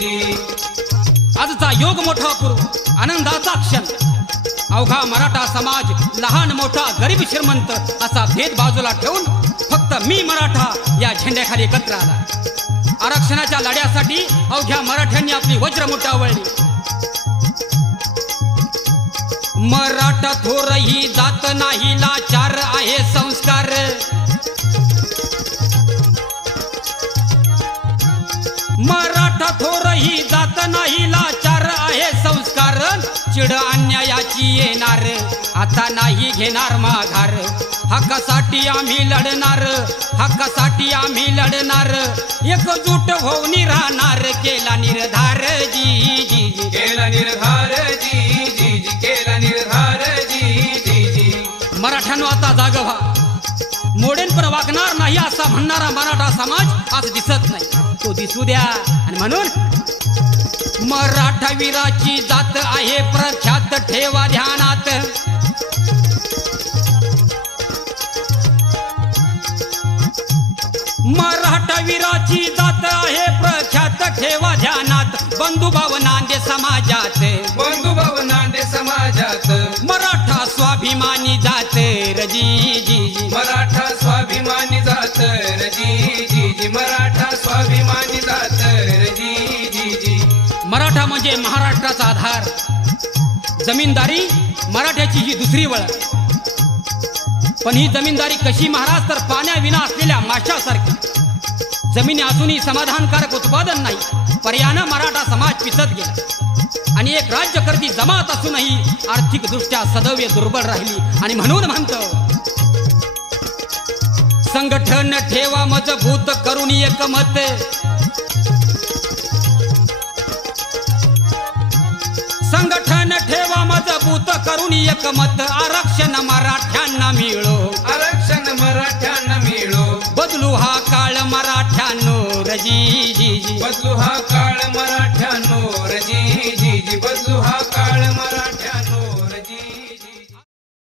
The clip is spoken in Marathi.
जी आजचा योग मोठा करू आनंदाचा क्षण अवघा मराठा समाज लहान मोठा गरीब श्रीमंत असा भेद बाजूला ठेवून फक्त मी मराठा या झेंड्याखाली एकत्र आला आरक्षणाच्या लढ्यासाठी अवघ्या मराठ्यांनी आपली वज्रमुठा वळली मराठा थोर ही जात नाही लाचार आहे संस्कार मराठा थोर ही जात नाही लाचार आहे संस्कार चिड अन्यायाची येणार आता नाही घेणार माघार हक्कासाठी आम्ही लढणार हक्कासाठी आम्ही लढणार एकजूट होऊन राहणार केला निर्धार जी जी जी केला निर्धार जी जी जी केला निर्धार जी जी जी मराठ्यांनो आता जाग व्हा मोडेन पण वागणार नाही असा म्हणणारा मराठा समाज आज दिसत नाही तो दिसू द्या आणि म्हणून मराठा वीराची जात आहे प्रख्यात ठेवा ध्यानात मराठा वीराची जात आहे प्रख्यात ठेवा ध्यानात बंधुभाव नांदे समाजात बंधुभाव नांदे समाजात मराठा स्वाभिमानी जात रजी जी जी मराठा स्वाभिमानी जात रजी जी जी मराठा स्वाभिमानी जात रजी जी जी मराठा म्हणजे महाराष्ट्राचा आधार जमीनदारी मराठ्याची ही दुसरी वळख पण ही जमीनदारी कशी महाराज तर पाण्याविना असलेल्या माशासारखी जमिनी असूनही समाधानकारक उत्पादन नाही पर्यायाने मराठा समाज पिसत गेला आणि एक राज्यकर्ती जमात असूनही आर्थिक दृष्ट्या सदैव दुर्बल राहिली आणि म्हणून म्हणतो संघटन ठेवा मजबूत करून एकमत संघटन ठेवा मजबूत करून एकमत आरक्षण मराठ्यांना मिळो आरक्षण मराठ्यांना मिळो बदलू हा काळ मराठ्यांनो रजी जी जी बदलू हा काळ मराठा